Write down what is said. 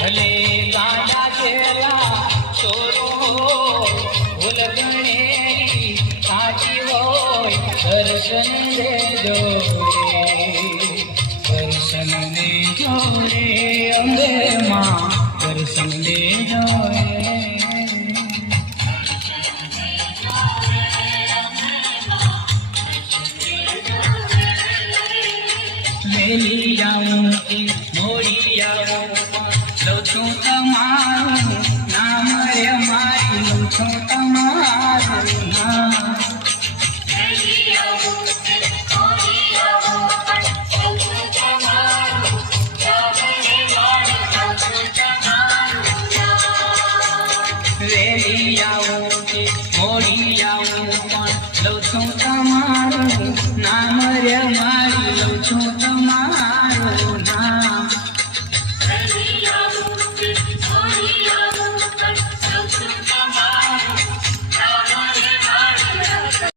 ભલે ગાડા કેલા ચોરો ભૂલ ગણેરી સાચી હોય દર્શન દેજો દર્શન દેજો રે અંબે માં દર્શન દેજો વેલી જાઉં કે મોડી આવું લઉં છું તમારું નામ રે મારી લઉં છું તમારું નામ વેલી જાઉં કે મોડી આવું લઉં છું તમારું નામ રે મારી લઉં છું તમારું નામ વેલી જાઉં કે મોડી આવું લઉં છું તમારું નામ રે મારી લઉં છું